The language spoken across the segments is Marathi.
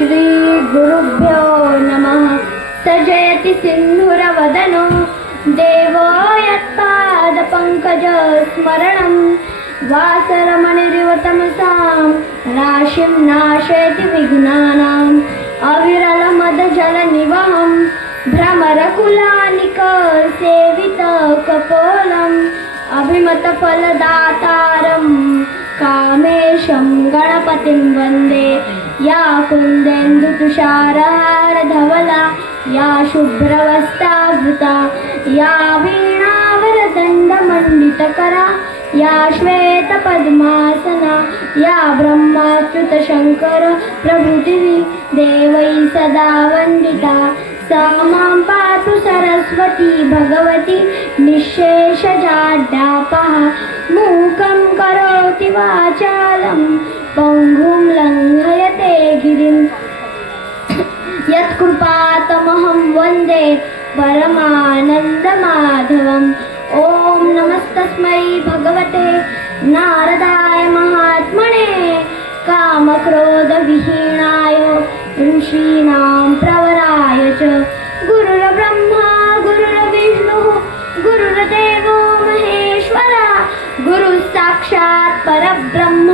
श्री गुरुभ्यो नमः। सजयति सिन्धुरवदनो देवो यत्पादपङ्कजस्मरणं वासरमणिरिव तमसां राशिं नाशयति विघ्नानाम् अविरलमदजलनिवहं भ्रमरकुलानिकसेवितकपोलम् अभिमतफलदातारं कामेशं गणपतिं वन्दे। या कुन्देन्दुतुषारहारधवला या शुभ्रवस्त्रावृता या वीणावरदण्डमण्डितकरा या श्वेतपद्मासना या ब्रह्माच्युतशङ्कर प्रभृतिः देवैः सदा वन्दिता। सा मां पातु सरस्वती भगवती निःशेषजाड्यापः। मूकं करोति वाचालं पङ्गुं लङ्घयते गिरिं। यत्कृपातमहं वन्दे परमानन्दमाधवम्। ॐ नमस्तस्मै भगवते नारदाय महात्मने कामक्रोधविहीनाय ऋषीणां प्रवराय च। गुरुर्ब्रह्मा गुरुर्विष्णुः गुरुर्देवो महेश्वरः गुरुः साक्षात् परब्रह्म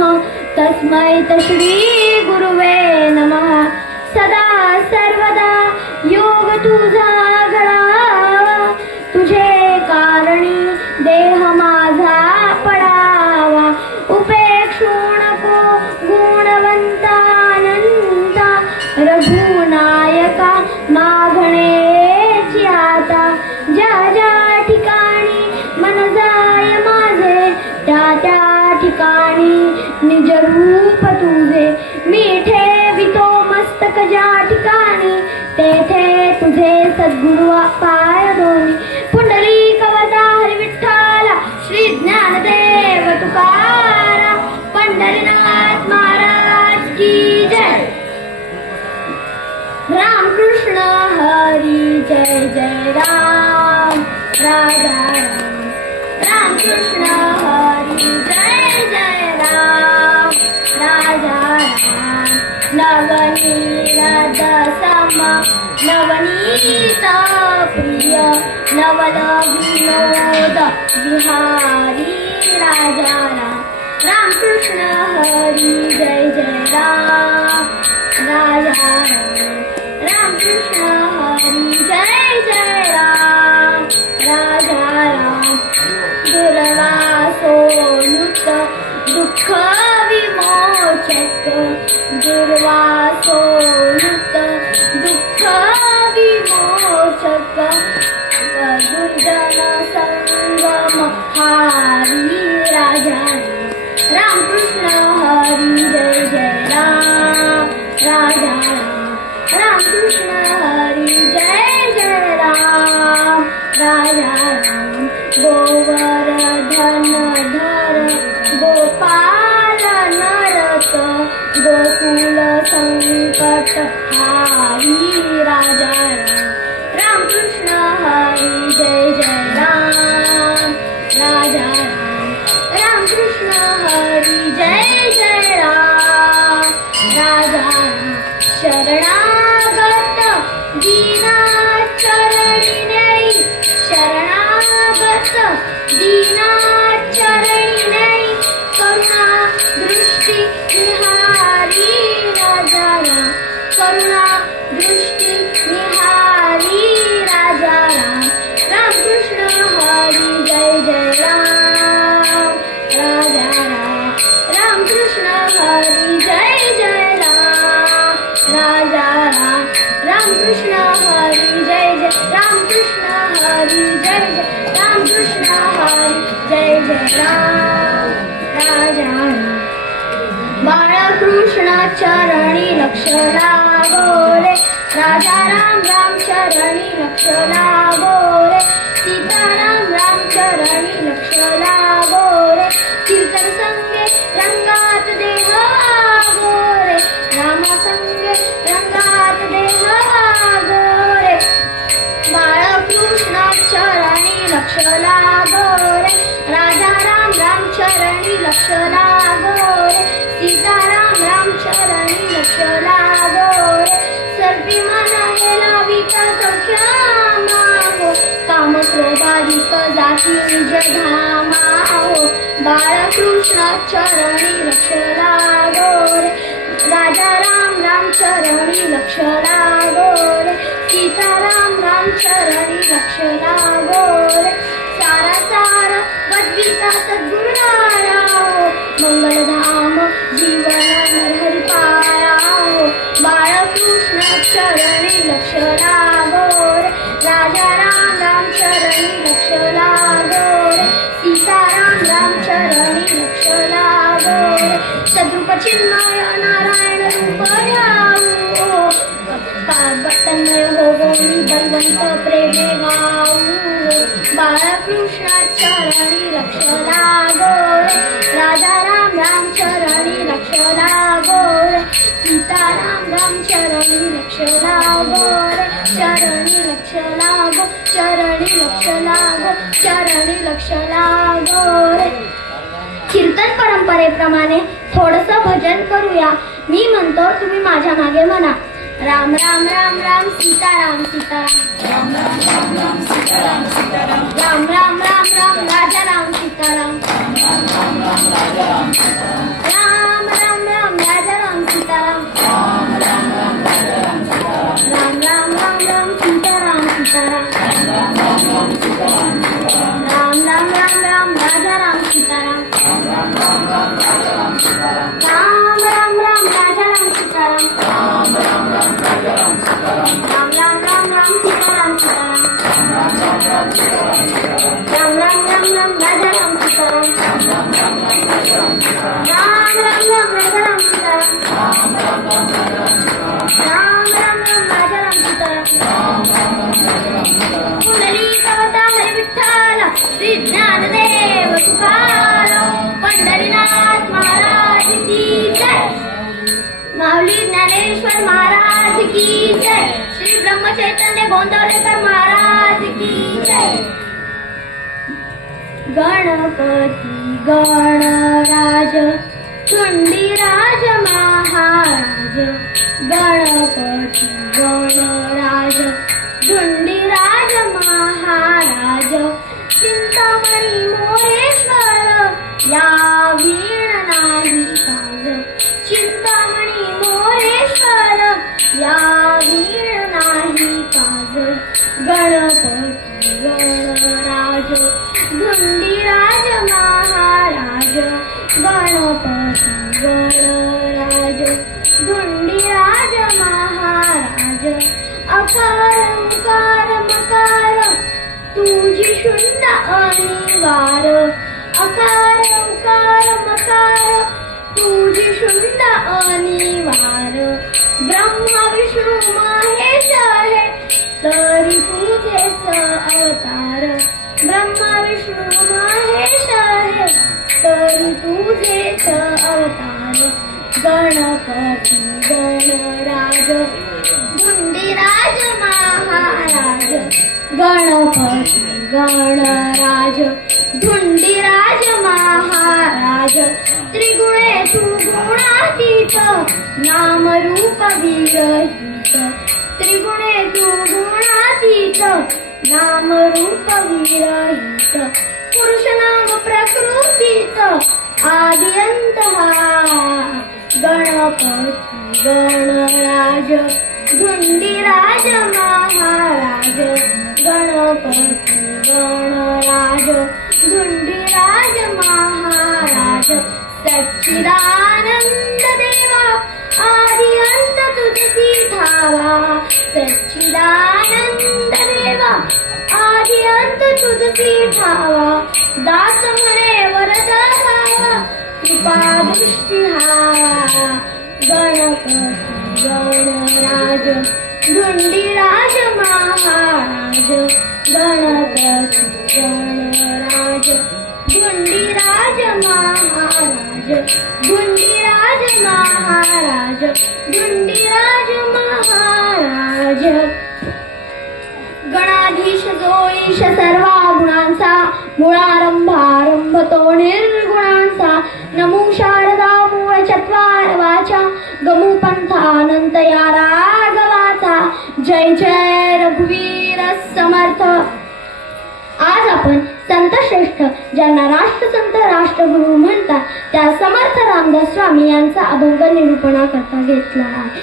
तस्मै श्री गुरुवे नमः। सदा सर्वदा योग तुझा घडावा तुझे कारणी देह माझा पडावा। उपेक्षू नको गुणवंतानंता रघुनायका मागणेची आता। ज्या ज्या ठिकाणी मन जाय माझे त्या त्या ठिकाणी निज रूप तुझे। मी ठेवितो मस्तक ज्या ठिकाणी तेथे तुझे सद्गुरु पाय दोन्ही। पुंडलिक अवतार विठ्ठला श्री ज्ञानदेव तुकाराम पंढरीनाथ महाराज की जय। राम कृष्ण हरी जय जय राम राजा राम। राम कृष्ण हरी जय जय राम राजा राम। नवनीत सम नवनीत प्रिय नवल विनोद बिहारी राजा राम। राम कृष्ण हरी जय जय राम राजा राम। राम कृष्ण हरी जय जय राम राजा राम। दुर्वासोनुत दुःख विमोचक दुर्वासोनुत दुःख विमोचक दुर्जन संगम हारी राजा राम। कृष्ण हरी जय जय राम राजा राम। राम कृष्ण हरी जय जय राम राजा राम। गोवर्धन धर गोपाल नरत गोकुल संकट हारी राजा राम। राम कृष्ण हरी जय जय राम राजा राम। राम कृष्ण हरी जय जय राम राजा राम। शरणागत दीना चरणी नेई शरणागत दीना चरणी नेई करुणा दृष्टी निहारी राजा राम। करुणा दृष्टी निहारी राजा राम। राम कृष्ण हरी जय जय राम राजा राम। राम कृष्ण हरी जय जय राम राजा राम। राम कृष्ण हरी जय जय राम कृष्ण हरी जय जय राम कृष्ण हरी जय जय राम राजा राम। बाळकृष्ण चरणी लक्ष लागो रे राजा राम। राम चरणी लक्ष लागो रे सीताराम। राम चरणी लक्ष लागो रे कीर्तन संगे रंगात देह वागो रे रामा संगे रंगात देह वागो रे। बाळकृष्ण चरणी लक्ष लागो रे राजा राम। राम चरणी लक्ष लागो रे सीताराम। राम चरणी लक्ष लागो धामा हो बाळकृष्ण चरणी लक्ष लागो रे राजा राम राम चरणी लक्ष लागो रे सीताराम राम चरणी लक्ष लागो रे सारा सारा वद्विका सद्गुरुनारा हो मंगलधाम जीवन नरहरी पाया हो बाळकृष्ण चरणी लक्ष लागो रे राजा राम राम चरणी लक्ष लागो रे सीताराम राम चरणी लक्ष लागो रे सद्रूप चिन्मय नारायण रूप ध्याऊ तन्मय हो गोनी बलवंत प्रेमे गाऊ बाळकृष्ण चरणी लक्ष लागो रे राजा राम राम चरणी लक्ष लागो रे सीताराम राम चरणी लक्ष लागो रे चरणी लक्ष लागो चरणी लक्ष लागो चरणी लक्ष लागो रे कीर्तन परंपरेप्रमाणे थोडस भजन करूया मी म्हणतो तुम्ही माझ्या मागे म्हणा राम राम राम राम सीताराम सीताराम राम राम राम राम सीताराम सीताराम राम राम राम राम राजा राम सीताराम राम राम राम राजा राम राम राम राम राजा राम सीताराम राम राम राम राजा राम सीताराम राम राम राम राम सीताराम सीताराम राम राम राम सीताराम राम राम राम राम राजा राम सीताराम राम राम राम राजा राम सीताराम राम राम राम राजा राम सीताराम राम राम राम राजा राम सीताराम राम राम राम राम सीताराम सीताराम राम राम राम राम राजा राम सीताराम राम राम राम राजा राम सीताराम राम राम राम राजा राम सीताराम राम राम राम राजा राम सीताराम कुंडली कवता हरी विठ्ठल श्री ज्ञानदेव तुकाराम पंढरीनाथ महाराज की जय माऊली ज्ञानेश्वर महाराज की जय श्री ब्रह्म चैतन्य गोंदवलेकर महाराज की जय गणपती गणराज चंडीराज महाराज गणपती गणराज चंडीराज महाराज चिंतामणी मोरेश्वर या वीण नाही काज चिंतामणी मोरेश्वर या वीण नाही काज गणपती गणराज धुंडीराज महाराज गणपती गणराज धुंडीराज महाराज अकार उकार मकार तुझी शुंड अनिवार अकार उकार मकार तुझी शुंड अनिवार ब्रह्मा विष्णू महेश आहे तरी तुझेच अवतार ब्रह्मा विष्णू महेश आहे तरी तुझेच अवतार गणपती गणराज धुंडीराज महाराज गणपती गणराज धुंडीराज महाराज त्रिगुणे तू गुणातीत नाम रूप विरहित त्रिगुणे तू गुणातीत नाम रूप विरहित पुरुष नाम प्रकृतीच आद्यंत गणपती गणराज धुंडीराज महाराज गणपती गणराज धुंडीराज महाराज सच्चिदानंद देवा आदि अंत तुझसी ठावा सच्चिदानंद देवा आदि अंत तुझसी ठावा दास म्हणे वरद हावा कृपा दृष्टी हावा गणपती गणराज धुंडीराज महाराज गणपती गणराज धुंडीराज महाराज धुंडीराज महाराज धुंडीराज महाराज गणाधीश जो ईश सर्व गुणांचा मुळारंभारंभ तो निर्गुणांचा नमो शारदा मूळ चत्वार वाचा गमू पंथानंत या राघवाचा जय जय रघुवीर समर्थ। आज आपण संतश्रेष्ठ ज्यांना राष्ट्रसंत राष्ट्रगुरू म्हणतात त्या समर्थ रामदास स्वामी यांचा अभंग निरूपणाकरता घेतला आहे.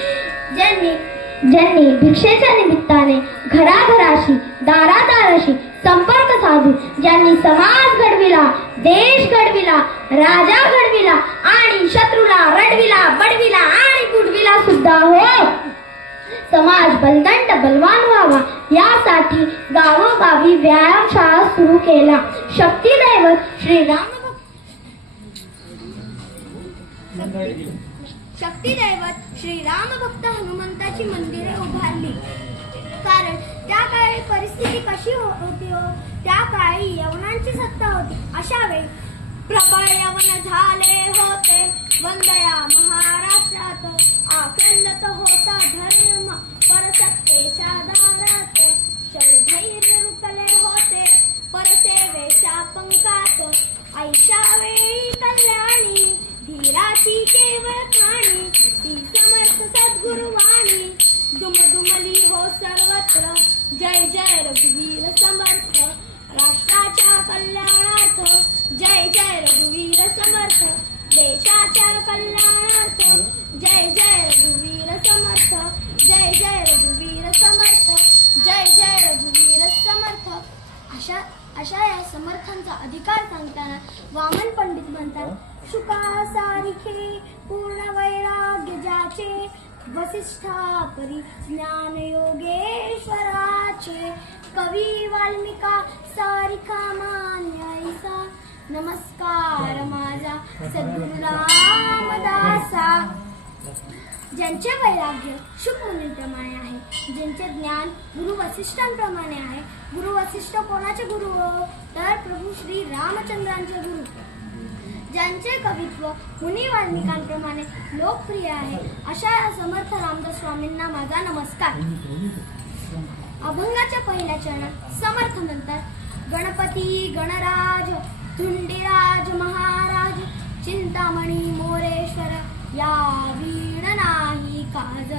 ज्यांनी भिक्षेच्या निमित्ताने घराघराशी दारादाराशी संपर्क साधून ज्यांनी समाज घडविला, देश घडविला, राजा घडविला आणि शत्रूला रडविला, बडविला आणि बुडविला सुद्धा हो. समाज बलदंड बलवान व्हावा यासाठी गावोगावी व्यायामशाळा सुरू केल्या. शक्तिदैवत श्रीराम भक्त हनुमंताची मंदिरे उभारली. कारण त्या काळी परिस्थिती कशी होती हो, त्या काळी यवनांची सत्ता होती. अशा वेळी प्रबळ यवन झाले होते. वंदया महाराष्ट्रात आक्रंदत होता धर्म परसत्तेच्या दारात. शरधैर्य रुकले होते परसेवेच्या पंखात. ऐशा वेळी कल्याणी धीराची केवळ खाणी. ती समर्थ सद्गुरुवाणी दुमदुमली हो सर्वत्र. जय जय रघुवीर समर्थ राष्ट्राच्या कल्याणार्थ. जय जय रघुवीर समर्थ देशाच्या कल्याणार्थ. जय जय रघुवीर समर्थ. जय जय रघुवीर समर्थ. जय जय रघुवीर समर्थ. अशा या समर्थांचा अधिकार सांगताना वामन पंडित म्हणतात, शुका सारिखे पूर्ण वैराग्य ज्याचे. वसिष्ठा परी ज्ञान योगेश्वराचे. कवी वाल्मिका सारिका मान्यायसा. नमस्कार माझा सद्गुरु रामदासा. ज्यांचे वैराग्य शुक मुनींप्रमाणे आहे, ज्यांचे ज्ञान गुरु वसिष्ठांप्रमाणे आहे. गुरु वसिष्ठ कोणाचे गुरु हो, तर प्रभू श्री रामचंद्रांचे गुरु. ज्यांचे कवित्व मुनी वाल्मिकांप्रमाणे लोकप्रिय आहे, अशा समर्थ रामदास स्वामींना माझा नमस्कार. अभंगाच्या पहिल्या चरणात समर्थ म्हणतात, गणपती गणराज धुंडीराज महाराज. चिंतामणी मोरेश्वर या वीण नाही काज.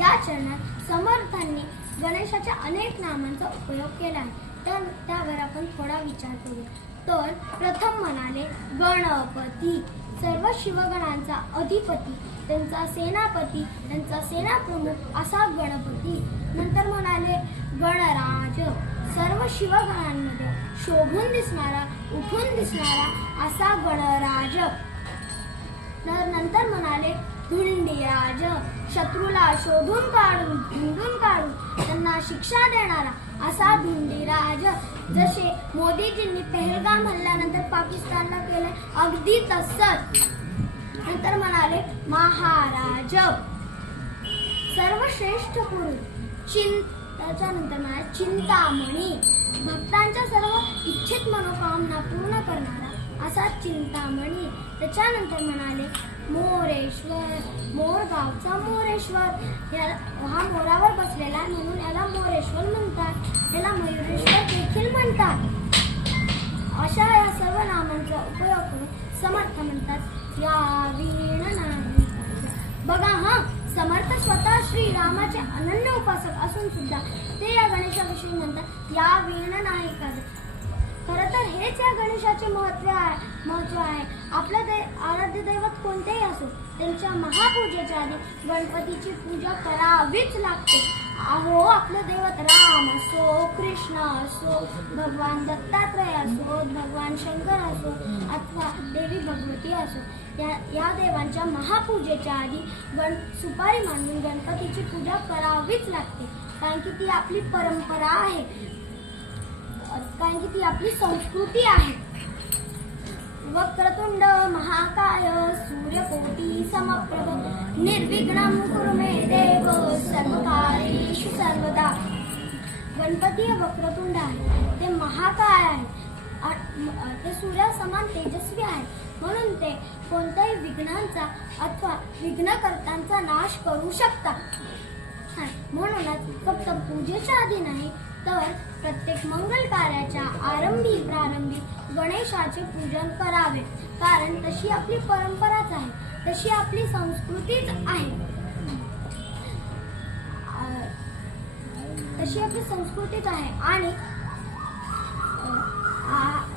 या चरणात समर्थांनी गणेशाच्या अनेक नामांचा उपयोग केला आहे, तर त्यावर आपण थोडा विचार करू. तर प्रथम म्हणाले गणपती, सर्व शिवगणांचा अधिपती, त्यांचा सेनापती, त्यांचा सेनाप्रमुख असा गणपती. नंतर म्हणाले गणराज, सर्व शिवगणांमध्ये शोभून दिसणारा, उठून दिसणारा असा गणराज. नंतर म्हणाले धुंडीराज, शत्रूला शोधून काढून ढूंढून काढून त्यांना शिक्षा देणारा असा धुंडीराज. जसे मोदीजींनी पहलगाम हल्ल्यानंतर पाकिस्तानला केले अगदी तसंच. नंतर म्हणाले महाराज, सर्वश्रेष्ठ पुरुष. त्याच्यानंतर म्हणाले चिंतामणी, भक्तांच्या सर्व इच्छित मनोकामना पूर्ण करणारा असा चिंतामणी. त्याच्यानंतर म्हणाले मोरेश्वर, मोरगावचा मोरेश्वर. हा मोरावर बसलेला आहे म्हणून याला मोरेश्वर म्हणतात. याला मयुरेश्वर देखील म्हणतात. अशा या सर्व नामांचा उपयोग करून समर्थ म्हणतात या वीण नाही. बघा हा, समर्थ स्वतः श्री रामाचे अनन्य उपासक असून सुद्धा ते या गणेशाविषयी म्हणतात या वीण नाही का. खरं तर हेच या गणेशाचे महत्व आहे. आपलं आराध्य दैवत कोणतेही असो, त्यांच्या महापूजेच्या आधी गणपतीची पूजा करावीच लागते. अहो, आपलं दैवत राम असो, कृष्ण असो, भगवान दत्तात्रय असो, भगवान शंकर असो अथवा देवी भगवती असो, या देवांच्या महापूजेच्या आधी सुपारी मांडून गणपतीची पूजा करावीच लागते. कारण की ती आपली परंपरा आहे, कारण की ती आपली संस्कृती आहे. वक्रतुंड महाकाय सूर्यकोटी समप्रभ निर्विघ्नं कुरु मे देव सर्वकार्येषु सर्वदा. गणपती वक्रतुंड आहे, ते महाकाय आहे, ते सूर्यासमान तेजस्वी आहे. म्हणून ते कोणत्याही विघ्नांचा अथवा विघ्नकर्त्यांचा नाश करू शकतात. म्हणूनच फक्त पूजेच्या आधी नाही तर प्रत्येक मंगल कार्याच्या प्रारंभी गणेशाचे पूजन करावे. कारण तशी आपली परंपराच आहे, तशी आपली संस्कृतीच आहे. आणि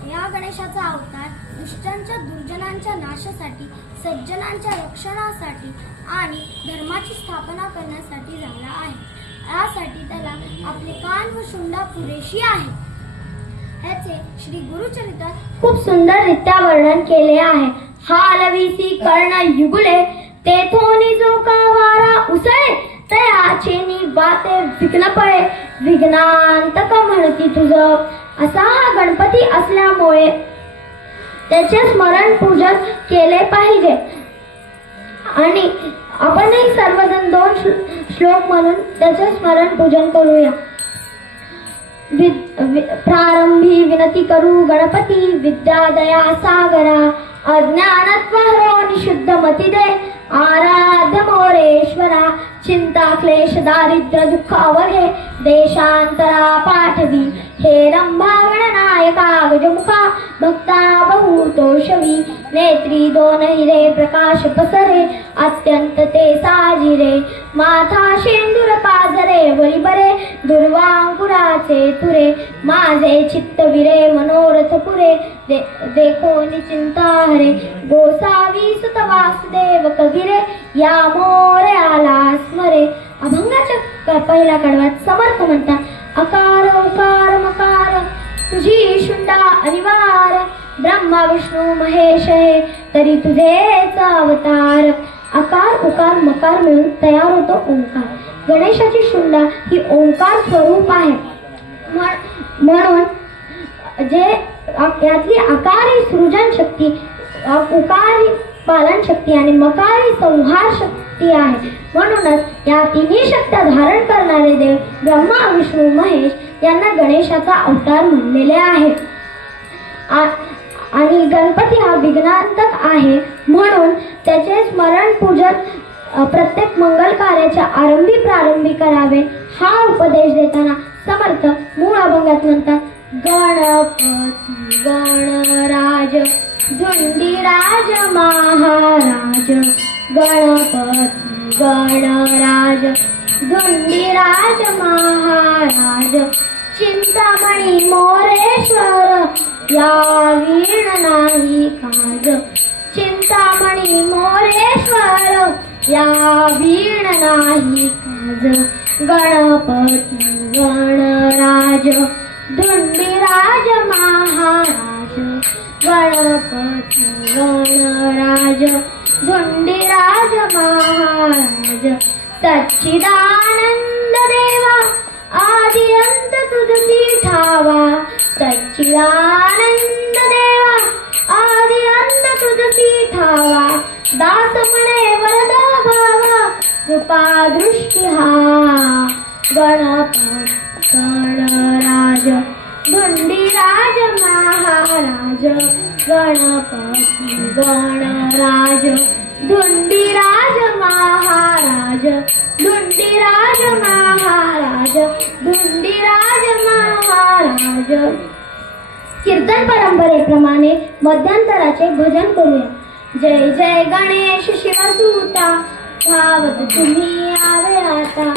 या गणेशाचा अवतार दुष्टांच्या दुर्जनांच्या नाशासाठी, सज्जनांच्या रक्षणासाठी आणि धर्माची स्थापना करण्यासाठी झाला आहे. यासाठी त्याला आपले कान व शुंडा पुरेशी आहे. ह्याचे श्री गुरुचरित्रात खूप सुंदररित्या वर्णन केले आहे. हालविसी कर्ण युगुले तेथोनी जो का वारा उसळे, तयाचेनी वाते विघ्न पळे, विघ्नांतक म्हणती तुझं. असा हा गणपती असल्यामुळे त्याचे स्मरण पूजन केले पाहिजे. आणि आपणही सर्वजण 2 श्लोक म्हणून त्याचे स्मरण पूजन करूया. प्रारंभी विनती करू गणपती, विद्या दया सागरा, अज्ञानत्व हरो निशुद्ध मती दे, आराध्य मोरेश्वरा, चिंता क्लेश दारिद्र्य दुःख अवघे, देशांतरा पाठवी, हे रंभागण नायका गजमुखा, भक्ता बहुतोषवी, नेत्री 2 हिरे प्रकाश पसरे, अत्यंत ते साजिरे, माथा शेंदूर पाजरे वरी बरे, दुर्वांकुराचे तुरे, माझे चित्त विरे मनोरथ पुरे, देखो निचिंता हरे, गोसावी सुत वासुदेव कविरे, या मोरे आला स्मरे. अभंगाच्या पहिल्या कडव्यात समर्थ म्हणतात, अकार उकार मकार तुझी शुंडा अनिवार, ब्रह्मा विष्णू महेश हे तरी तुझेच अवतार. आकार उकार मकार मिळून तयार होतो ओंकार. गणेशाची शुंडा ही ओंकार स्वरूप आहे. म्हणून जे यातली आकार ही सृजन शक्ती, उकार ही पालन शक्ती आणि मकार ही संहार शक्ती आहे. म्हणूनच या तिन्ही शक्त्या धारण करणारे देव ब्रह्मा विष्णू महेश यांना गणेशाचा अवतार म्हणलेले आहे. आणि गणपती हा विघ्नांतक आहे, म्हणून त्याचे स्मरण पूजन प्रत्येक मंगल कार्याच्या प्रारंभी करावे. हा उपदेश देताना समर्थ मूळ अभंगात म्हणतात, गणपती गणराज धुंडीराज महाराज, गणपती गणराज धुंडीराज महाराज, चिंतामणी मोरेश्वर या वीण नाही काज, चिंतामणी मोरेश्वर या वीण नाही काज, गणपती गणराज धुंडीराज महाराज, गणपती गणराज धुंडीराज महाराज, सच्चिदानंद देवा आदि अंत तुझी ठावा, सच्चिदानंद देवा आदि अंत तुझी ठावा, दास म्हणे वरदा भावा कृपा दृष्टी हा, गणपती गणराज धुंडीराज महाराज, गणपती गणराज धुंडीराज महाराज, धुंडीराज महाराज, धुंडीराज महाराज. कीर्तन परंपरेप्रमाणे मध्यंतराचे भजन करूया. जय जय गणेश शिवदूता, धावत तुम्ही आवे आता.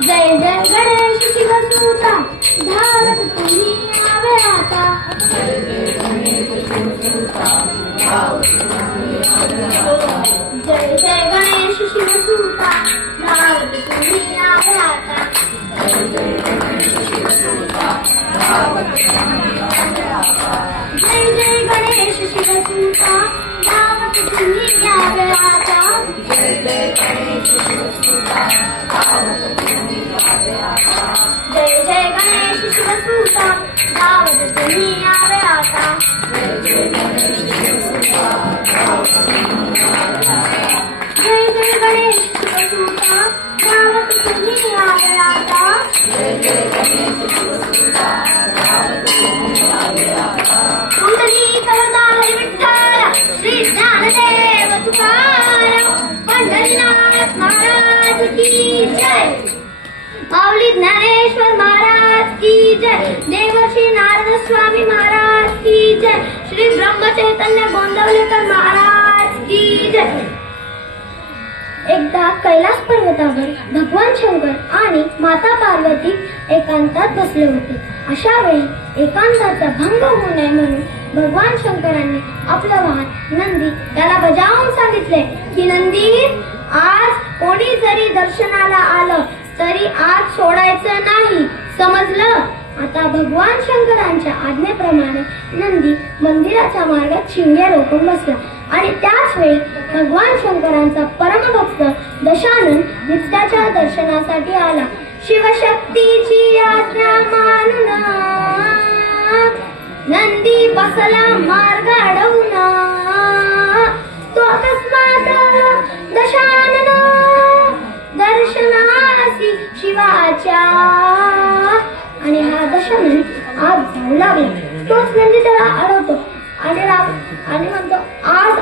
जय जय गणेश शिवदूता, धावत तुम्ही आवे आता. जय जय गणेश शिवदूता, धावत तुम्ही आवे आता. जय जय गणेश शिवदूता, धावत तुम्ही आवे आता. जय जय गणेश शिवदूता, धावत तुम्ही आवे आता. जय जय गणेश शिवदूता, धावत तुम्ही आवे आता. जय जय गणेश शिवदूता, धावत तुम्ही आवे आता. जय जय गणेश शिवदूता, धावत तुम्ही आवे आता. जय जय गणेश शिवदूता, धावत तुम्ही आवे आता. जय जय गणेश शिवदूता, धावत तुम्ही आवे आता. जय जय गणेश शिवदूता, धावत तुम्ही आवे आता. पुंडलीक हरी विठ्ठल श्री ज्ञानदेव तुकाराम, पंढरीनाथ महाराज की जय. माऊली ज्ञानेश्वर महाराज की जय. देवर्षी नारद स्वामी महाराज की जय. श्री ब्रह्मचैतन्य गोंदवलेकर महाराज की जय. एकदा कैलास पर्वतावर भगवान शंकर आणि माता पार्वती एकांतात बसले होते. अशा वेळी एकांताचा भंग होऊ नये म्हणून भगवान शंकरांनी आपलं वाहन नंदी त्याला बजावून सांगितले की नंदी, आज कोणी जरी दर्शनाला आलं तरी आज सोडायचं नाही, समजलं? आता भगवान शंकरांच्या आज्ञेप्रमाणे नंदी मंदिराच्या मार्गात शिंगे रोखून बसला आणि त्याच वेळी भगवान शंकरांचा परमभक्त दशानन नित्याच्या दर्शनासाठी आला. शिवशक्तीची आज्ञा मानून नंदी बसला मार्ग अडवून. तो अकस्मात दशानन दर्शनासी शिवाच्या, आणि हा दशानन आज जाऊ लागला. तोच नंदी त्याला अडवतो आणि म्हणतो आज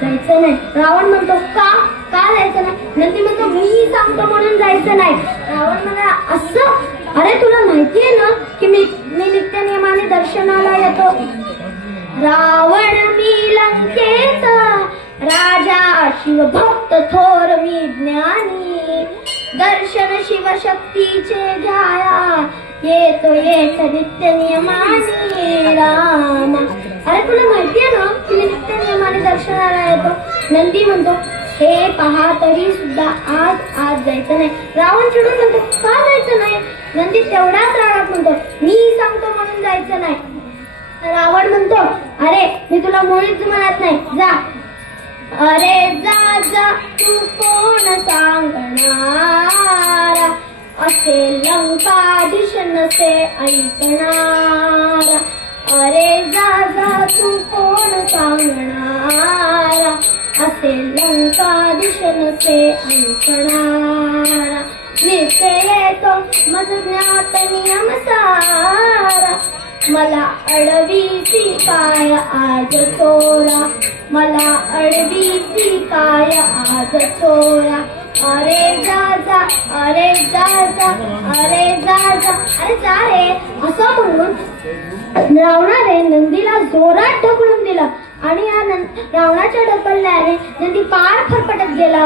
जायचं नाही. रावण म्हणतो का जायचं नाही? नंदी म्हणतो मी सांगतो म्हणून जायचं नाही. रावण म्हणा असं, अरे तुला माहितीये ना की मी नित्य नियमाने दर्शनाला येतो. रावण मी लंकेचा राजा, शिवभक्त थोर मी ज्ञानी, दर्शन शिवशक्तीचे घ्याया, येतो नित्य नियमाने राम. अरे तुला माहितीये ना की मी नित्य नियमाने दर्शनाला येतो. नंदी म्हणतो हे पहा तरी सुद्धा आज जायचं नाही. रावण चिडून म्हणतो का जायचं नाही? नंदी तेवढाच रागात म्हणतो मी सांगतो म्हणून जायचं नाही. रावण म्हणतो अरे मी तुला मुळीच म्हणत नाही, जा. अरे जा जा तू कोण सांगणार, असे लंकाधीश नसे ऐकणार. अरे जा जा तू कोण सांगणार, असे लंकाधीश नसे ऐकणार. नित्य येतो मज ज्ञात नियम सारा, मला अडवीसी काय आज चोरा, मला अडवीसी काय आज चोरा. अरे जा जा, अरे जा जा, अरे जा जा, अरे जा रे, असं म्हणून रावणाने नंदीला जोरात ढकलून दिला आणि या रावणाच्या ढकलल्याने नंदी पार फरफटत गेला.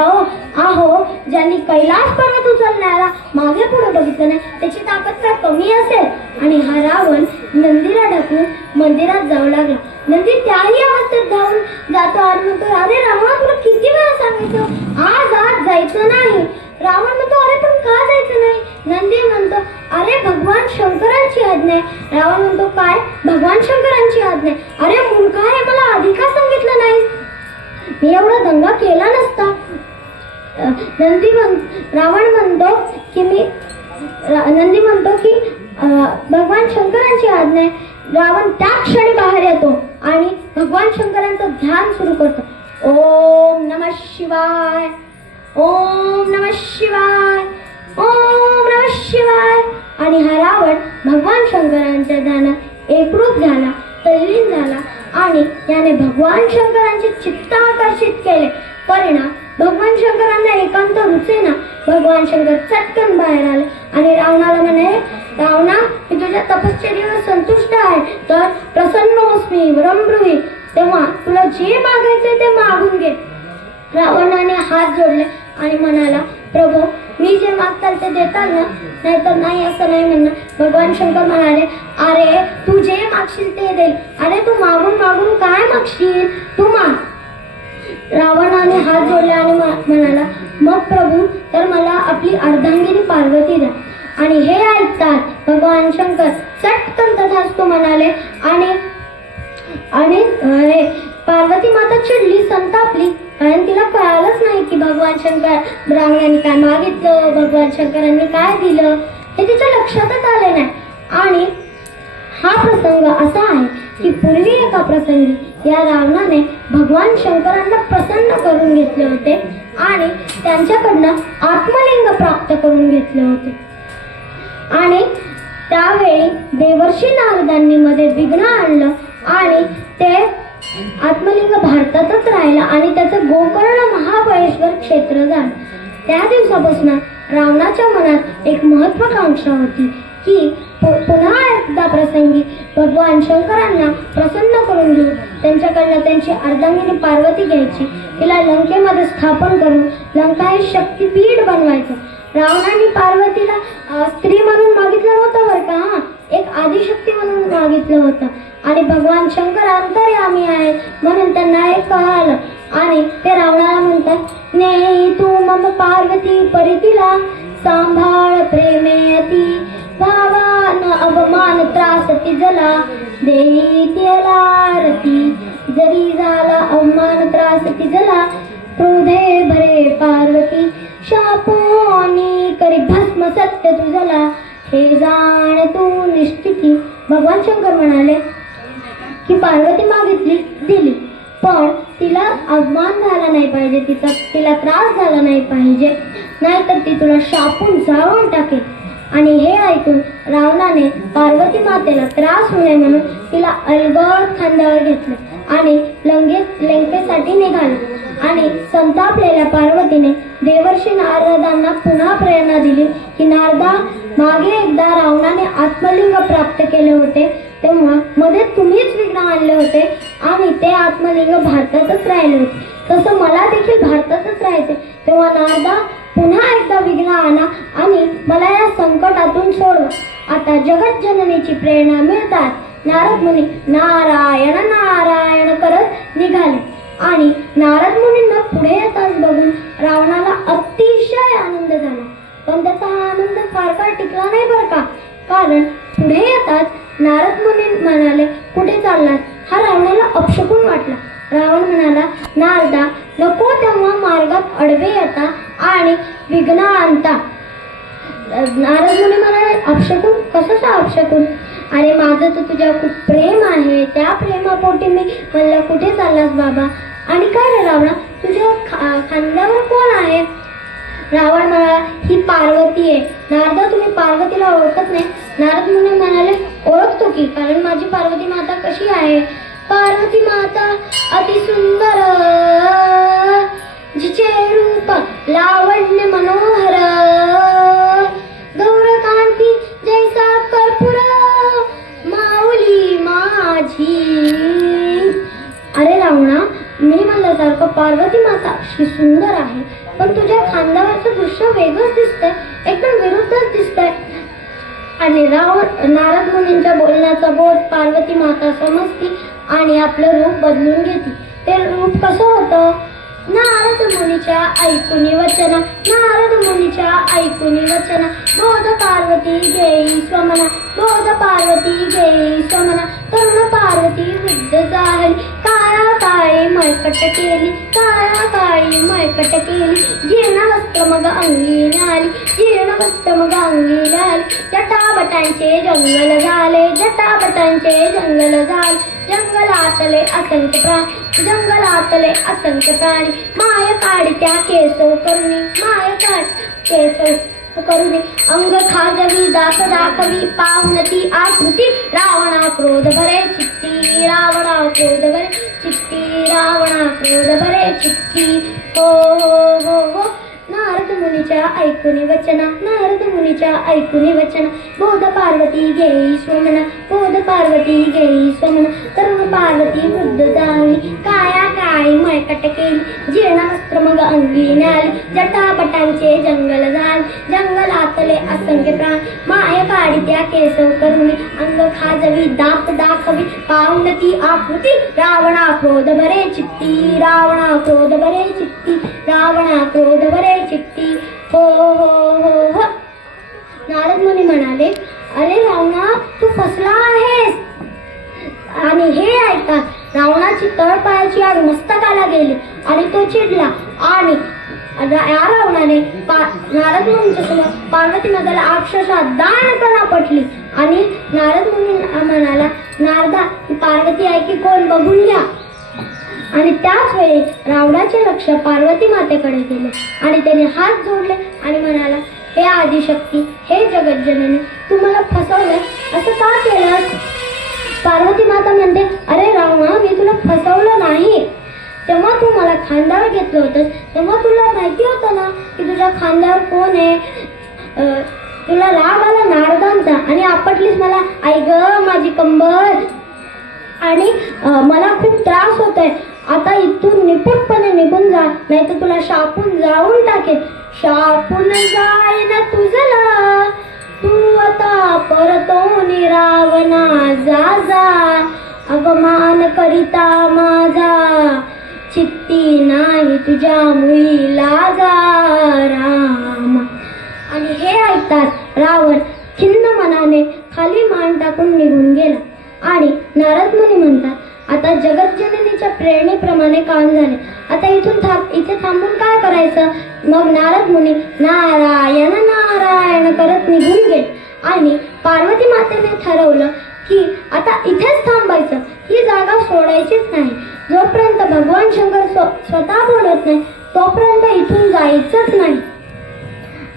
अहो ज्यांनी कैलास पर्वत उचलण्याला मागे पुढे बघितलं नाही त्याची ताकद काय कमी असेल? आणि हा रावण नंदीला ढकलून मंदिरात जाऊ लागला. नंदी त्याही अवस्थेत धावून जातो आणि म्हणतो अरे रावणा तुला किती वेळा सांगितलं आज जायचं नाही. रावण म्हणतो अरे पण का जायचं नाही? नंदी म्हणतो अरे भगवान शंकरांची आज्ञा आहे. रावण म्हणतो काय भगवान शंकरांची आज्ञा आहे? अरे मूर्खा, हे मला आधी का सांगितलं नाही? मी एवढा दंगा केला नसता. रावण म्हणतो की नंदी म्हणतो की भगवान शंकरांची आज्ञा आहे. रावण त्या क्षणी बाहेर येतो आणि भगवान शंकरांचं ध्यान सुरू करतो. ओम नमः शिवाय, ओम नमः शिवाय, ओम नमः शिवाय. आणि हा रावण भगवान शंकरांच्या ध्यानात एकरूप झाला, तल्लीन झाला आणि त्याने भगवान शंकरांचे चित्त आकर्षित केले. परिणाम भगवान शंकरांना एकांत रुचेना. भगवान शंकर चटकन बाहेर आले आणि रावणाला म्हणे रावणा मी तुझ्या तपश्चर्येवर संतुष्ट आहे तर प्रसन्नोस्मी वरंब्रूहि, तेव्हा तुला जे मागायचे ते मागून घे. रावणाने हात जोडले आणि म्हणाला प्रभू मी जे मागताल ते देताल ना, नाहीतर नाही असं नाही म्हणणं. भगवान शंकर म्हणाले अरे तू जे मागशील ते देईल. अरे तू मागून मागून काय मागशील, तू माग. रावणाने हात जोडले आणि म्हणाला मग प्रभू तर मला आपली अर्धांगिनी पार्वती द्या. आणि हे ऐकतात भगवान शंकर चटकन तथास्तु म्हणाले आणि पार्वती माता चिडली, संतापली, कारण तिला कळालंच नाही की भगवान शंकर रावणाने काय मागितलं, भगवान शंकरांनी काय दिलं हे तिच्या लक्षातच आले नाही. आणि हा प्रसंग असा आहे की पूर्वी एका प्रसंगी या रावणाने भगवान शंकरांना प्रसन्न करून घेतले होते आणि त्यांच्याकडनं आत्मलिंग प्राप्त करून घेतले होते. आणि त्यावेळी देवर्षी नारदांनी मध्ये विघ्न आणलं आणि ते आत्मलिंग भारतातच राहिला आणि त्याचं गोकर्ण महाबळेश्वर क्षेत्र झालं. त्या दिवसापासून रावणाच्या मनात एक महत्वाकांक्षा होती की पुन्हा एकदा प्रसंगी भगवान शंकरांना प्रसन्न करून घेऊन त्यांच्याकडनं त्यांची अर्धांगिनी पार्वती घ्यायची, तिला लंकेमध्ये स्थापन करून लंका हे शक्तिपीठ बनवायचं. रावणाने पार्वतीला स्त्री म्हणून मागितलं नव्हतं बरं का, एक आदिशक्ती म्हणून मागितलं होतं. आणि भगवान शंकर अंतर्यामी आहे म्हणून त्यांना हे कळालं आणि ते रावणाला म्हणतात, नेई तू मम पार्वती परितीला, सांभाळ प्रेमे अति भावान अवमान त्रास तिजला, देई त्याला रती जरी झाला अवमान त्रास तिजला, क्रोधे भरे पार्वती शापोनी करी भस्म सत्य तुझला, हे जाण तू निश्चिती. भगवान शंकर म्हणाले की पार्वती मागितली दिली, पण तिला अपमान झाला नाही पाहिजे, तिला त्रास झाला नाही पाहिजे, नाहीतर ती तुला शापून जाळून टाकेल. आणि हे ऐकून रावणाने पार्वती मातेला त्रास होऊ नये म्हणून तिला अलगद खांद्यावर घेतले आणि लंकेसाठी निघाले. आणि संतापलेल्या पार्वतीने देवर्षी नारदांना पुन्हा प्रेरणा दिली की नारदा, मागे एकदा रावणाने आत्मलिंग प्राप्त केले होते तेव्हा मध्ये तुम्हीच विघ्न आणले होते आणि ते आत्मलिंग भारतातच राहिले होते, तसं मला देखील भारतातच राहायचे. तेव्हा नारदा, पुन्हा एकदा विघ्न आणा आणि मला या संकटातून सोडवा. आता जगत जननीची प्रेरणा मिळतात नारद मुनी नारायण नारायण करत निघाले. आणि नारद मुनींना पुढे येताच बघून रावणाला अतिशय आनंद झाला, पण त्याचा आनंद फार काळ टिकला नाही बरं का, कारण पुढे येताच नारद मुनी म्हणाले, कुठे चाललात? हा रावणाला अपशकुन वाटला. रावण म्हणाला, नारदा, नको तेव्हा मार्गात अडवे येता आणि विघ्न आणता. नारद मुनी म्हणाले, अपशकुन? कशाचा अपशकुन? अरे माझं तर तुझ्या खूप प्रेम आहे, त्या प्रेमापोटी मी म्हणलं कुठे चाललास बाबा? आणि काय रे रावणा, तुझ्या खांद्यावर कोण आहे? रावण म्हणाला, ही पार्वती आहे. नारदा, तुम्ही पार्वतीला ओळखत नाही? नारद मुनी म्हणाले, ओळखतो की, कारण माझी पार्वती माता कशी आहे? पार्वती माता अति सुंदर, जिचे रूप लावण्य मनोहर, गौरकांती जैसा कर्पूर, माऊली माझी. अरे रावणा, मी म्हणल्यासारखं पार्वती माता अशी सुंदर आहे, पण तुझ्या खांद्यावरचं दृश्य वेगळंच दिसतंय, एकदम विरुद्धच दिसतंय. आणि नारद मुनींच्या बोलण्याचा बोध पार्वती माता समजती आणि आपलं रूप बदलून घेते. ते रूप कसं होतं? नारद मुनीच्या ऐकुनी वचना, नारद मुनीच्या ऐकुनी वचना, बोध पार्वती घेई स्वमना, बोध पार्वती घेई स्वमना, तरुण पार्वती वृद्ध झाली, काळा काळी मळकट केली, काळा काळी मळकट केली, जीर्ण वस्त्र मग अंगी आली, जीर्ण वस्त्र मग अंगी आली, जटाबटांचे जंगल झाले, जटाबटांचे जंगल झाले, जंगलातले असंख्य प्राणी, जंगलातले असंख्य प्राणी, माय काढत्या केसव करुणी, माय काढ केसव करुणी, अंग खाजवी दास दाखवी, पाहुणती आकृती, रावणा क्रोध भरे चित्ती, रावणा क्रोध भरे चित्ती, रावणा क्रोध भरे चित्ती. हो हो हो हो. नारद मुनीच्या ऐकुनी वचना, नारद मुनीच्या ऐकुनी वचना, बोध पार्वती घेई स्वमना, बोध पार्वती घेई स्वमना, तरुण पार्वती वृद्ध झाली, काया काळी मळकट केली, जीर्ण वस्त्र मग अंगी न्याली, जटापटांचे जंगल झाले, जंगलातले असंख्य प्राणी, माय काढी त्या केसव करुणी, अंग खाजवी दात दाखवी, पाहुणती आकृती, रावणा क्रोध भरे चित्ती, रावणा क्रोध भरे चित्ती, रावणा क्रोध भरे चित्ती. हो हो हो हो. नारद मुनी म्हणाले, अरे रावणा, तू फसला आहेस. आणि हे ऐकताच रावणाची तळपायाची आग मस्तकाला गेली आणि तो चिडला आणि या रावणाने नारद मुनीच्या समोर पार्वती मातेला अक्षरशः दाणकणा पटली. आणि नारद मुनी म्हणाला, नारदा, पार्वती आहे की कोण बघून घ्या. आणि त्याच वेळी रावणाचे लक्ष पार्वती मातेकडे गेले आणि त्याने हात जोडले आणि म्हणाला, हे आदिशक्ती, हे जगज्जननी, तू मला फसवलंय, असं का केलं? पार्वती माता म्हणते, अरे रावणा, मी तुला फसवलं नाही. तेव्हा तू मला खांद्यावर घेतलं होतं, तेव्हा तुला माहिती होतं ना की तुझ्या खांद्यावर कोण आहे. तुला राग आला नारदांचा आणि आपटलीस मला, आई ग माझी कंबर, आणि मला खूप त्रास होतोय. आता इथून निपुटपणे निघून जा, नाही तर तुला शापून जाळून टाकेल. शापून जाईन तुझला, तू आता परतोनी रावणा जा जा. अवमान करिता माझा, चित्ती नाही तुझ्या मुळीला जा राम. आणि हे ऐकताच रावण खिन्न मनाने खाली मान टाकून निघून गेला. आणि नारद मुनी म्हणतात, आता जगज्जननीच्या प्रेरणेप्रमाणे काम झाले, आता इथे थांबून काय करायचं. मग नारद मुनी नारायण नारायण करत निघून गेले. आणि पार्वती मातेने ठरवलं की आता इथेच थांबायचं, ही जागा सोडायचीच नाही. जोपर्यंत भगवान शंकर स्वतः बोलत नाही तोपर्यंत इथून जायचंच नाही.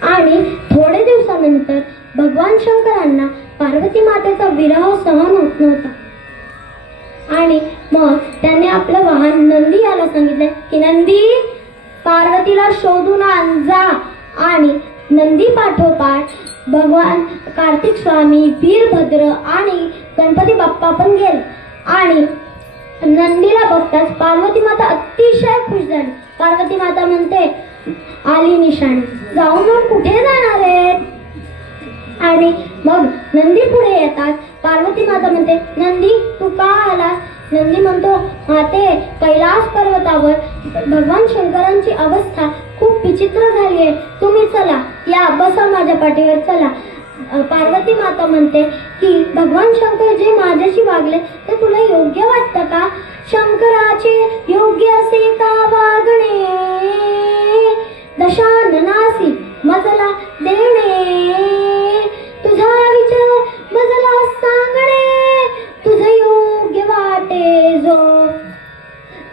आणि थोडे दिवसानंतर भगवान शंकरांना पार्वती मातेचा विरह सहन होत नव्हता. आणि मग त्यांनी आपलं वाहन नंदी याला सांगितलं की नंदी पार्वतीला शोधून आण जा. आणि नंदी पाठोपाठ भगवान कार्तिक स्वामी, वीरभद्र आणि गणपती बाप्पा पण गेले. आणि नंदीला बघताच पार्वती माता अतिशय खुश झाली. पार्वती माता म्हणते, आली निशाणी, जाऊन कुठे जाणार आहे. आणि मग नंदी पुढे येतात. पार्वती माता म्हणते, नंदी तू का आला. नंदी म्हणतो, माते कैलास पर्वतावर भगवान शंकरांची अवस्था खूप विचित्र झाली आहे, तुम्ही चला, या बसा माझ्या पाठीवर चला. पार्वती माता म्हणते की भगवान शंकर जे माझ्याशी वागले ते तुला योग्य वाटतं का. शंकराचे योग्य असे का वागणे, दशाननासी मजला देणे, तुझा विचार मजला सांगणे, तुझ योग्य वाटे जो.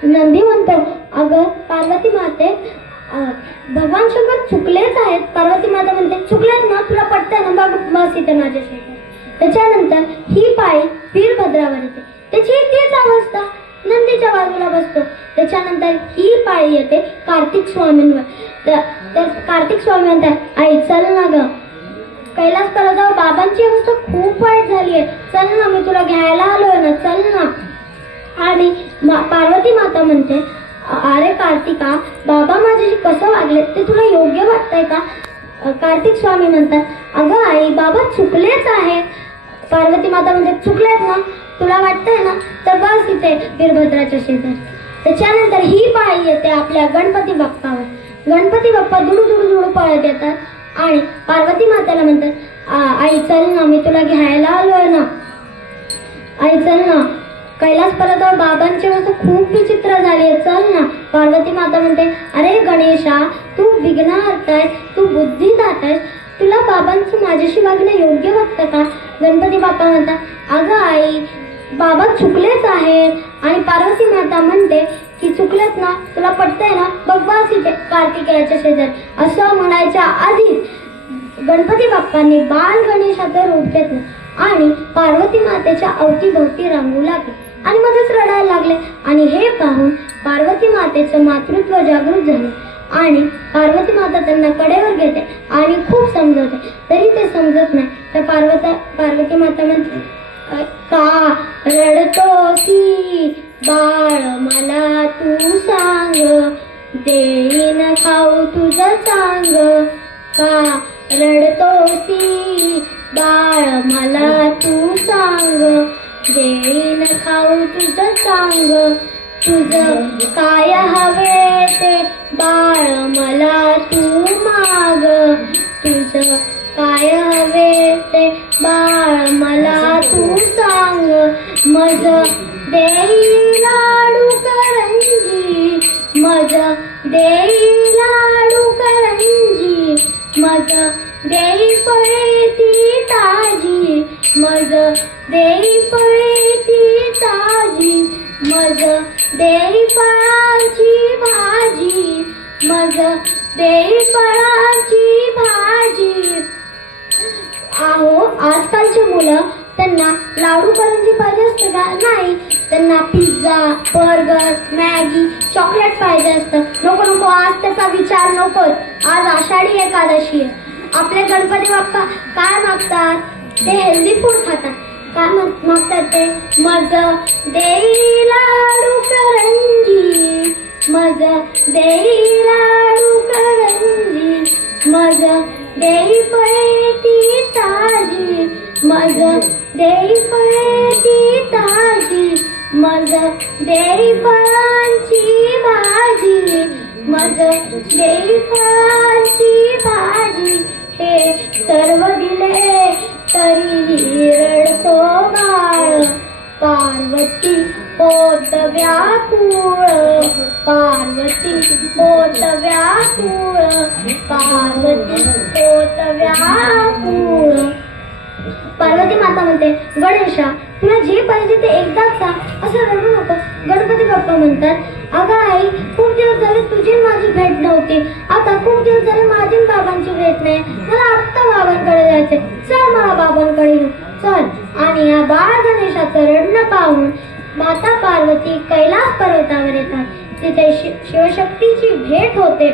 नंदी म्हणतो, अगं पार्वती माते भगवान शंकर चुकलेच आहेत. पार्वती माता म्हणते, चुकलेत ना, तुला पटतंय ना, बघ बस इथे माझ्याशी. त्याच्यानंतर ही पायी वीरभद्रावर येते, त्याची तीच अवस्था, नंदीच्या बाजूला बसतो. त्याच्यानंतर ही पाळी येते कार्तिक स्वामींवर. तर कार्तिक स्वामी म्हणतात, आई चल ना ग, कैलास पर्वतावर बाबांची अवस्था खूप वाईट झाली आहे, चल ना, मी तुला घ्यायला आलोय ना, चल ना. आणि पार्वती माता म्हणते, अरे कार्तिका, बाबा माझ्याशी कसं वागले ते तुला योग्य वाटतंय का. कार्तिक स्वामी म्हणतात, अगं आई बाबा चुकलेच आहेत. पार्वती माता म्हणते, चुकलेत ना, तुला वाटतंय ना, तर बस इथे वीरभद्राच्या शेजारी. त्याच्यानंतर ही पाळी येते आपल्या गणपती बाप्पावर. गणपती बाप्पा दुडू दुडू दुडू पळत येतात आणि पार्वती मातेला म्हणतात, आई चल ना, मी तुला घ्यायला आलोय ना, आई चल ना, कैलास पर्वतावर बाबांची अवस्था खूप विचित्र झाली आहे, चल ना. पार्वती माता म्हणते, अरे गणेशा, तू विघ्नहर्ता आहेस, तू बुद्धिदाता आहेस, तुला बाबांचं माझ्याशी वागणं योग्य वाटतं का. गणपती बाप्पा म्हणतात, अगं आई बाबा चुकलेच आहेत. आणि पार्वती माता म्हणते की चुकलेत ना, तुला पटतंय ना, बघ बस इथे कार्तिकेयाच्या शेजारी. असं म्हणायच्या आधी गणपती बाप्पांनी बाल गणेशाचं रूप घेतलं आणि पार्वती मातेच्या अवतीभोवती रांगू लागले आणि मध्येच रडायला लागले. आणि हे पाहून पार्वती मातेचं मातृत्व जागृत झालं आणि पार्वती माता त्यांना कडेवर घेते आणि खूप समजवते, तरी ते समजत नाही. तर पार्वती माता म्हणते, का रडतोसी बाळ मला तू सांग, देईन खाऊ तुझं सांग. का रडतोसी बाळ मला तू सांग, देईन खाऊ तुझं सांग. तुझं काय हवे ते बाळ मला तू माग, तुझं काय हवे ते बाळ मला तू सांग. मज देई लाडू करंजी, मज देई लाडू करंजी, मज देई फळे ती ताजी, मज देई फळे ती ताजी, मज देई फळाची भाजी, मज देई फळाची भाजी. आहो आजकालची मुलं, त्यांना लाडू करंजी पाहिजे असतं का. नाही, त्यांना पिझ्झा, बर्गर, मॅगी, चॉकलेट पाहिजे असतं. नको नको, आज त्याचा विचार नकोच, आज आषाढी एकादशी आहे. आपले गणपती बाप्पा काय मागतात? ते हेल्दी फूड खातात. काय मागतात ते? मज देई लाडू करंजी, मज देई लाडू करंजी, मज देई फळे ती ताजी, मज देई फळे ती ताजी, मज देई फळांची भाजी, मज देई फळांची भाजी. हे सर्व दिले तरी रडतो बाळ, पार्वती होत व्याकुळ, पार्वती होत व्याकुळ, पार्वती होत व्याकुळ. पार्वती माता म्हणते, गणेशा तुला जे पाहिजे ते एकदाच सांग, असं रडू नको. गणपती बाप्पा म्हणतात, अगं आई, खूप दिवस झाले तुझी माझी भेट नव्हती, आता खूप दिवस झाले माझी बाबांची भेट नाही, मला आत्ता बाबांकडे जायचंय, चल मला बाबांकडे घेऊन चल. आणि या बाळ गणेशाचं रडणं पाहून माता पार्वती कैलास पर्वतावर येतात. तिथे शिवशक्तीची भेट होते.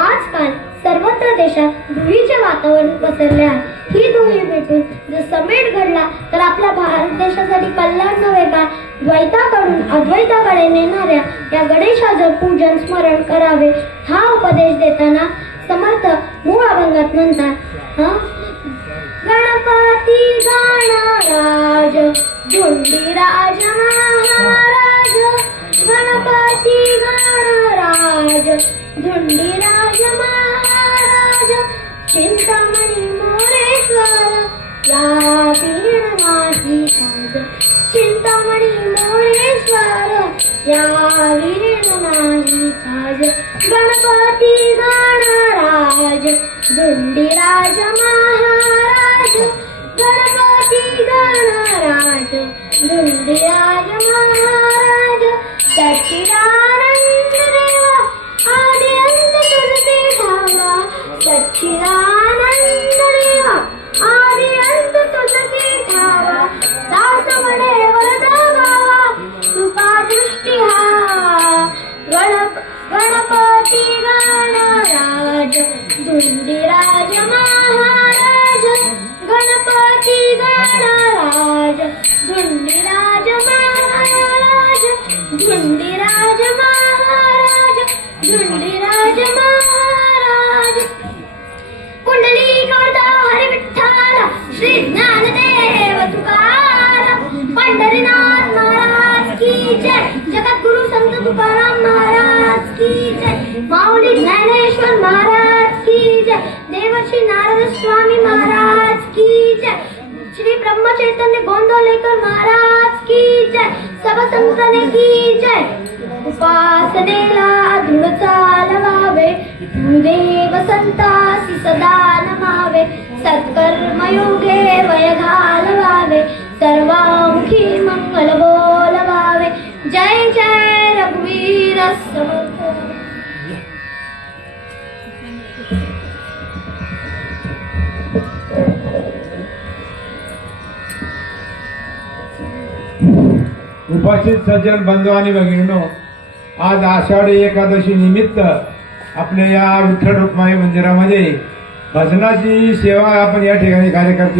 आजकाल सर्वत्र देशात धुळीचे वातावरण पसरले आहे. ही धुळी भेटून जर समेट घडला तर आपल्या भारत देशासाठी कल्याण नव्हे का? द्वैताकडून अद्वैताकडे नेणाऱ्या या गणेशाचं पूजन स्मरण करावे हा उपदेश देताना समर्थ मूळ अभंगात म्हणतात, गणपती गणराज धुंडीराज महाराज, गणपती गणराज धुंडीराज महाराज, चिंतामणी मोरेश्वर या वीण माझी साज, चिंतामणी मोरेश्वर या वीण माझी साज. गणपती गणराज धुंडीराज महाराज, गणपती गणराज धुंडीराज महाराज. सच्चिदानंद देवा आदि अंत तुझे ठावा, सच्चिदानंद देवा आदि अंत तुझे ठावा, दास म्हणे वरदा गावा कृपा दृष्टी हा. गणपती गणराज धुंडीराज महाराज, गणपती गणराज धुंडीराज महाराज, धुंडीराज महाराज, धुंडीराज महाराज. कुंडली कवता हरी विठ्ठल श्री ज्ञानदेव तुकाराम, पंढरीनाथ महाराज की जय, जगद्गुरु संत तुकाराम महाराज की जय, माऊली ज्ञानेश्वर महाराज की जय, देवर्षी नारद स्वामी महाराज की जय, श्री ब्रह्म चैतन्य गोंदवलेकर महाराज की जय, सब संतने की जय. उपासनेला दृढ चालवावे, गुरुदेव संतासी सदा नमावे, सत्कर्मयोगे वय घालवावे, सर्वामुखी मंगल बोलवावे. जय जय रघुवीर समर्थ. उपस्थित सज्जन बंधू आणि भगिनींनो, आज आषाढी एकादशी निमित्त आपल्या या विठ्ठल रुक्माई मंदिरामध्ये भजनाची सेवा आपण या ठिकाणी कार्यकर्ते